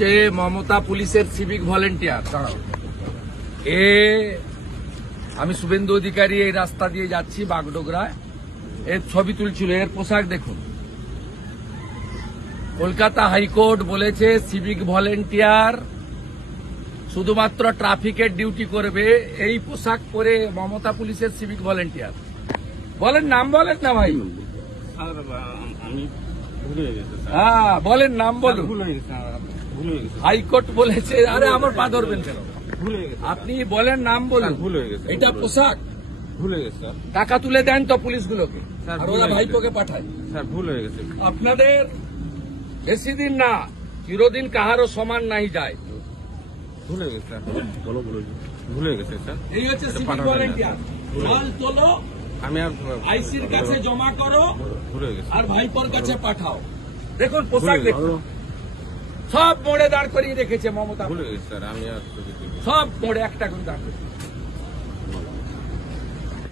যে মমতা পুলিশের civic volunteer আমি শুভেন্দু অধিকারী এই রাস্তা দিয়ে যাচ্ছি বাগডোগরায়, এর ছবি তুলছিল। এর পোশাক দেখুন। কলকাতা হাইকোর্ট বলেছে সিভিক ভলেন্টিয়ার শুধুমাত্র ট্রাফিকের ডিউটি করবে। এই পোশাক পরে মমতা পুলিশের সিভিক ভলেন্টিয়ার। বলেন নাম, বলেন না ভাই। হ্যাঁ বলেন নাম বলুন। হাইকোর্ট বলেছে। আরে আমার পা ধরবেন কেন? আপনি বলেন নাম বলুন। এটা পোশাক ভুল হয়ে গেছে স্যার। টাকা তুলে দেন তো পুলিশগুলোকে, আর ওরা ভাইপোকে পাঠায়। স্যার ভুল হয়ে গেছে। আপনাদের বেশি দিন না, চিরদিন কাহারও সমান নাই যায়। ভুল হয়ে গেছে স্যার। ভুল হয়ে গেছে স্যার। এই হচ্ছে সিভিক ভলেন্টিয়ার। মাল তোলো, আমি আর আইসির কাছে জমা করো, ভুল হয়ে গেছে। আর ভাইপোর কাছে পাঠাও। দেখুন পোশাক দেখুন, সব মোড়ে দাঁড় করিয়ে রেখেছে মমতা। ভুল হয়ে গেছে স্যার। আমি আর সব মোড়ে একটা করে দাঁড় করিয়ে।